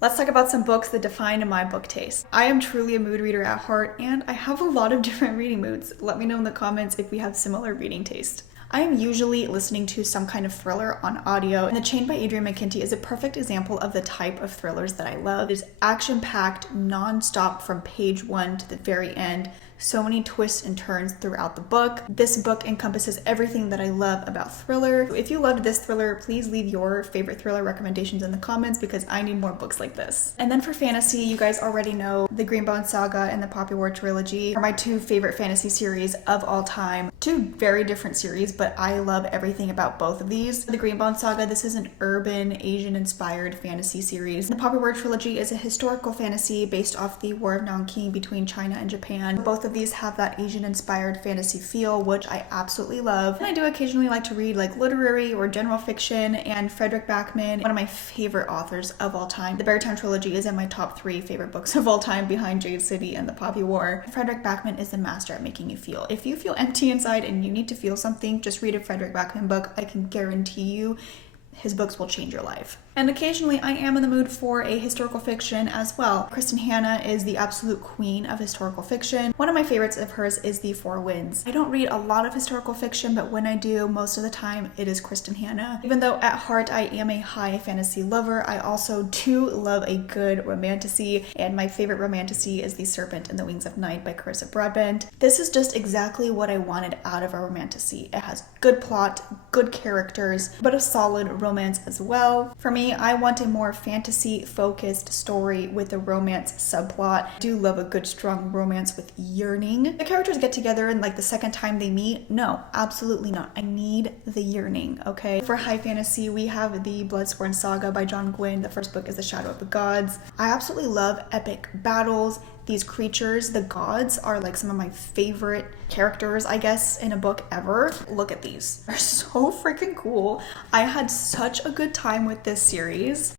Let's talk about some books that define my book taste. I am truly a mood reader at heart, and I have a lot of different reading moods. Let me know in the comments if we have similar reading taste. I am usually listening to some kind of thriller on audio, and The Chain by Adrian McKinty is a perfect example of the type of thrillers that I love. It is action-packed, non-stop from page 1 to the very end. So many twists and turns throughout the book. This book encompasses everything that I love about thriller. If you loved this thriller, please leave your favorite thriller recommendations in the comments because I need more books like this. And then for fantasy, you guys already know the Greenbone Saga and the Poppy War trilogy are my two favorite fantasy series of all time. Two very different series, but I love everything about both of these. The Greenbone Saga, this is an urban, Asian-inspired fantasy series. The Poppy War trilogy is a historical fantasy based off the War of Nanking between China and Japan. Both of these have that Asian-inspired fantasy feel, which I absolutely love. And I do occasionally like to read like literary or general fiction, and Fredrik Backman, one of my favorite authors of all time. The Beartown trilogy is in my top 3 favorite books of all time behind Jade City and the Poppy War. Fredrik Backman is the master at making you feel. If you feel empty inside and you need to feel something, just read a Fredrik Backman book. I can guarantee you his books will change your life. And occasionally I am in the mood for a historical fiction as well. Kristen Hanna is the absolute queen of historical fiction. One of my favorites of hers is The Four Winds. I don't read a lot of historical fiction, but when I do, most of the time it is Kristen Hanna. Even though at heart I am a high fantasy lover, I also do love a good romantasy, and my favorite romantasy is The Serpent and the Wings of Night by Carissa Broadbent. This is just exactly what I wanted out of a romantasy. It has good plot, good characters, but a solid romance as well. For me, I want a more fantasy-focused story with a romance subplot. I do love a good, strong romance with yearning. The characters get together and like the second time they meet? No, absolutely not. I need the yearning, okay? For high fantasy, we have the Bloodsworn Saga by John Gwynne. The first book is The Shadow of the Gods. I absolutely love epic battles. These creatures, the gods, are like some of my favorite characters, I guess, in a book ever. Look at these. They're so freaking cool. I had such a good time with this series.